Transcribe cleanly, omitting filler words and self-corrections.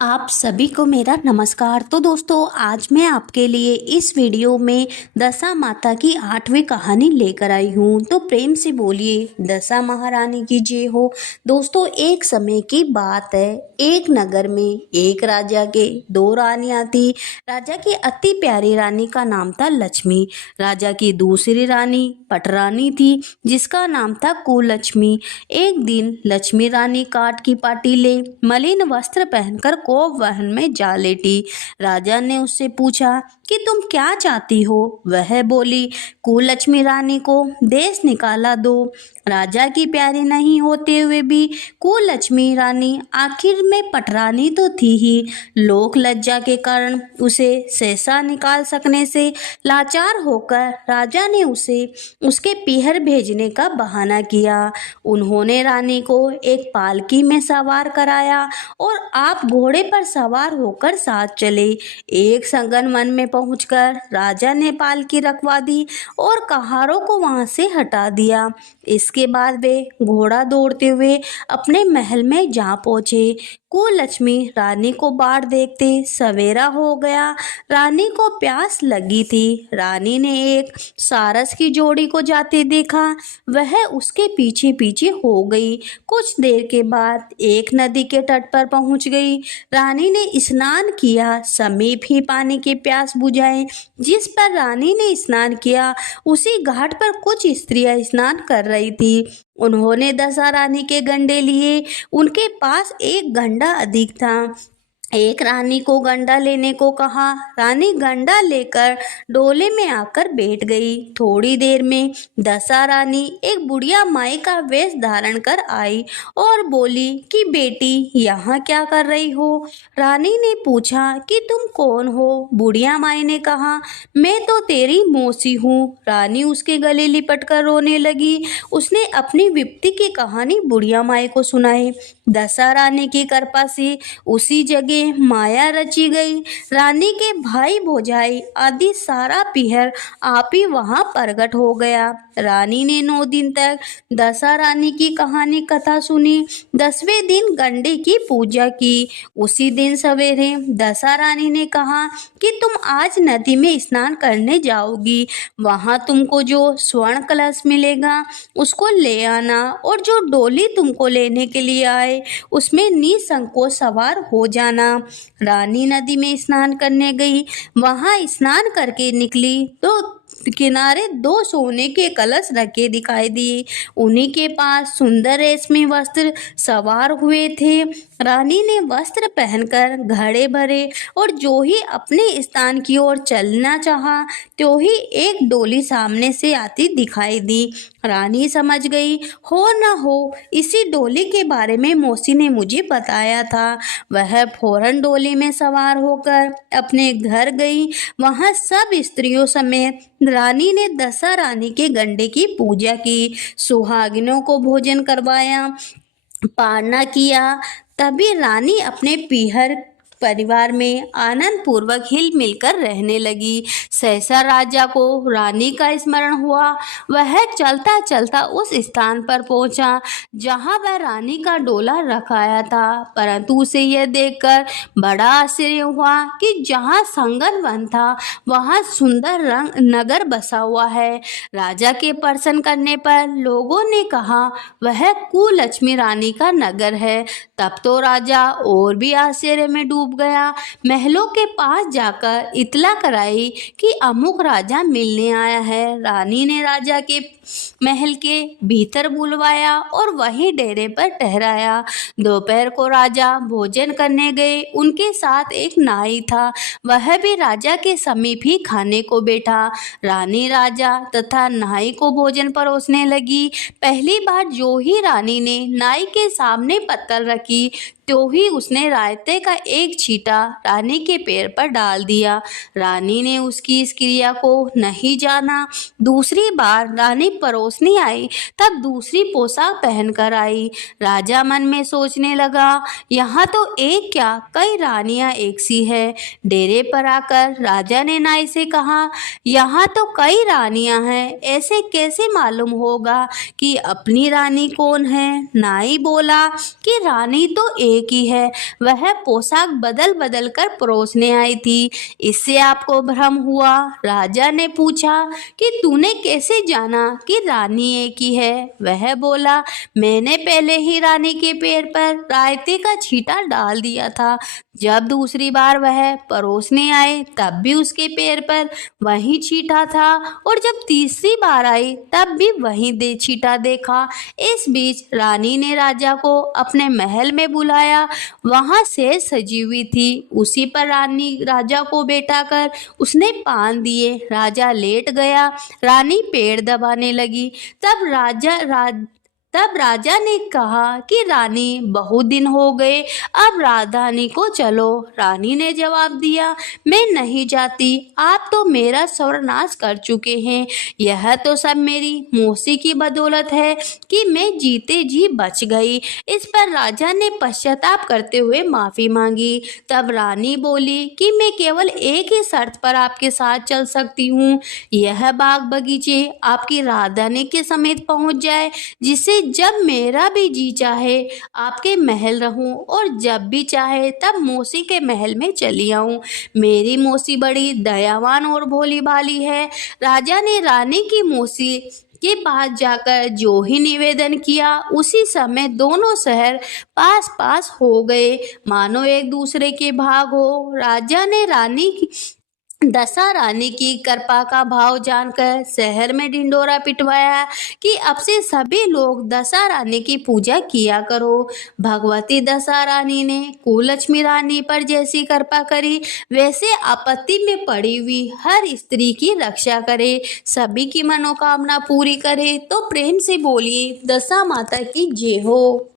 आप सभी को मेरा नमस्कार। तो दोस्तों, आज मैं आपके लिए इस वीडियो में दशा माता की 8वीं कहानी लेकर आई हूँ। तो प्रेम से बोलिए, दशा महारानी की जय हो। दोस्तों, एक समय की बात है। एक नगर में एक राजा के दो रानियां थी। राजा की अति प्यारी रानी का नाम था लक्ष्मी। राजा की दूसरी रानी पटरानी थी, जिसका नाम था कुलक्ष्मी। एक दिन लक्ष्मी रानी काठ की पाटीले मलिन वस्त्र पहनकर कोप वहन में जा लेटी। राजा ने उससे पूछा कि तुम क्या चाहती हो। वह बोली, कुलक्ष्मी रानी को देश निकाला दो। राजा की प्यारी नहीं होते हुए भी कुलक्ष्मी रानी आखिर में पटरानी तो थी ही। लोक लज्जा के कारण उसे सहसा निकाल सकने से लाचार होकर राजा ने उसे उसके पीहर भेजने का बहाना किया। उन्होंने रानी को एक पालकी में सवार कराया और आप घोड़े पर सवार होकर साथ चले। एक संगन वन में पहुंचकर राजा ने पालकी रखवा दी और कहारों को वहां से हटा दिया। इसके बाद वे घोड़ा दौड़ते हुए अपने महल में जा पहुंचे। कुलक्ष्मी रानी को बाढ़ देखते सवेरा हो गया। रानी को प्यास लगी थी। रानी ने एक सारस की जोड़ी को जाते देखा। वह उसके पीछे पीछे हो गई। कुछ देर के बाद एक नदी के तट पर पहुंच गई। रानी ने स्नान किया, समीप ही पानी की प्यास बुझाई। जिस पर रानी ने स्नान किया, उसी घाट पर कुछ स्त्रियां स्नान कर रही थी। उन्होंने दशा रानी के गंडे लिए। उनके पास एक गंडा अधिक था। एक रानी को गंडा लेने को कहा। रानी गंडा लेकर डोले में आकर बैठ गई। थोड़ी देर में दशा रानी एक बुढ़िया माई का वेश धारण कर आई और बोली कि बेटी, यहाँ क्या कर रही हो। रानी ने पूछा कि तुम कौन हो। बुढ़िया माई ने कहा, मैं तो तेरी मौसी हूँ। रानी उसके गले लिपट कर रोने लगी। उसने अपनी विपत्ति की कहानी बुढ़िया माई को सुनाई। दशा रानी की कृपा से उसी जगह माया रची गई। रानी के भाई भौजाई आदि सारा पीहर आप ही वहां प्रकट हो गया। रानी ने 9 दिन तक दशा रानी की कहानी कथा सुनी। 10वें दिन गंडे की पूजा की। उसी दिन सवेरे दशा रानी ने कहा कि तुम आज नदी में स्नान करने जाओगी। वहां तुमको जो स्वर्ण कलश मिलेगा उसको ले आना, और जो डोली तुमको लेने के लिए आए उसमें निसंकोच सवार हो जाना। रानी नदी में स्नान करने गई। वहां स्नान करके निकली तो किनारे 2 सोने के कलश रखे दिखाई दिए। उन्हीं के पास सुंदर रेशमी वस्त्र सवार हुए थे। रानी ने वस्त्र पहनकर घड़े भरे और जो ही अपने स्थान की ओर चलना चाहा, तो ही एक डोली सामने से आती दिखाई दी। रानी समझ गई, हो न हो इसी डोली के बारे में मौसी ने मुझे बताया था। वह फौरन डोली में सवार होकर अपने घर गई। वहां सब स्त्रियों समेत रानी ने दशा रानी के गंडे की पूजा की, सुहागिनों को भोजन करवाया, पारना किया। तभी रानी अपने पीहर परिवार में आनंद पूर्वक हिल मिलकर रहने लगी। सहसा राजा को रानी का स्मरण हुआ। वह चलता चलता उस स्थान पर पहुंचा जहां वह रानी का डोला रखाया था, परंतु उसे यह देखकर बड़ा आश्चर्य हुआ कि जहां संगन वन था वहां सुंदर रंग नगर बसा हुआ है। राजा के प्रश्न करने पर लोगों ने कहा वह कुलक्ष्मी रानी का नगर है। तब तो राजा और भी आश्चर्य में डूब गया। महलों के पास जाकर इतला कराई कि अमुक राजा मिलने आया है। रानी ने राजा के महल के भीतर बुलवाया और वहीं डेरे पर ठहराया। दोपहर को राजा भोजन करने गए। उनके साथ एक नाई था। वह भी राजा के समीप ही खाने को बैठा। रानी राजा तथा नाई को भोजन परोसने लगी। पहली बार जो ही रानी ने नाई के सामने पत्तल रखी, तो ही उसने रायते का एक छींटा रानी के पैर पर डाल दिया। रानी ने उसकी इस क्रिया को नहीं जाना। दूसरी बार रानी परोसने आई, तब दूसरी पोशाक पहनकर आई। राजा मन में सोचने लगा, यहाँ तो एक क्या कई रानियां एक सी है। डेरे पर आकर राजा ने नाई से कहा, यहाँ तो कई रानियां हैं, ऐसे कैसे मालूम होगा कि अपनी रानी कौन है। नाई बोला कि रानी तो एक एक ही है, वह पोशाक बदल बदल कर परोसने आई थी। इससे आपको भ्रम हुआ? राजा ने पूछा कि तूने कैसे जाना कि रानी एक ही है? वह बोला, मैंने पहले ही रानी के पैर पर रायते का छींटा डाल दिया था। जब दूसरी बार वह परोसने आए तब भी उसके पैर पर वही छींटा था, और जब तीसरी बार आई तब भी वही छींटा देखा। इस बीच रानी ने राजा को अपने महल में बुलाया। वहां सेज सजी हुई थी, उसी पर रानी राजा को बैठा कर उसने पान दिए। राजा लेट गया, रानी पेड़ दबाने लगी। तब राजा ने कहा कि रानी, बहुत दिन हो गए, अब राजधानी को चलो। रानी ने जवाब दिया, मैं नहीं जाती, आप तो मेरा सर्वनाश कर चुके हैं। यह तो सब मेरी मौसी की बदौलत है कि मैं जीते जी बच गई। इस पर राजा ने पश्चाताप करते हुए माफी मांगी। तब रानी बोली कि मैं केवल एक ही शर्त पर आपके साथ चल सकती हूँ, यह बाग बगीचे आपकी राजधानी के समेत पहुँच जाए, जिससे जब मेरा भी जी चाहे आपके महल रहूं, और जब भी चाहे तब मौसी के महल में चली आऊं। मेरी मौसी बड़ी दयावान और भोली भाली है। राजा ने रानी की मौसी के पास जाकर जो ही निवेदन किया, उसी समय दोनों शहर पास पास हो गए, मानो एक दूसरे के भाग हो। राजा ने दशा रानी की कृपा का भाव जानकर शहर में ढिंढोरा पिटवाया कि अब से सभी लोग दशा रानी की पूजा किया करो। भगवती दशा रानी ने कुलक्ष्मी रानी पर जैसी कृपा करी, वैसे आपत्ति में पड़ी हुई हर स्त्री की रक्षा करे, सभी की मनोकामना पूरी करे। तो प्रेम से बोलिए दशा माता की जय हो।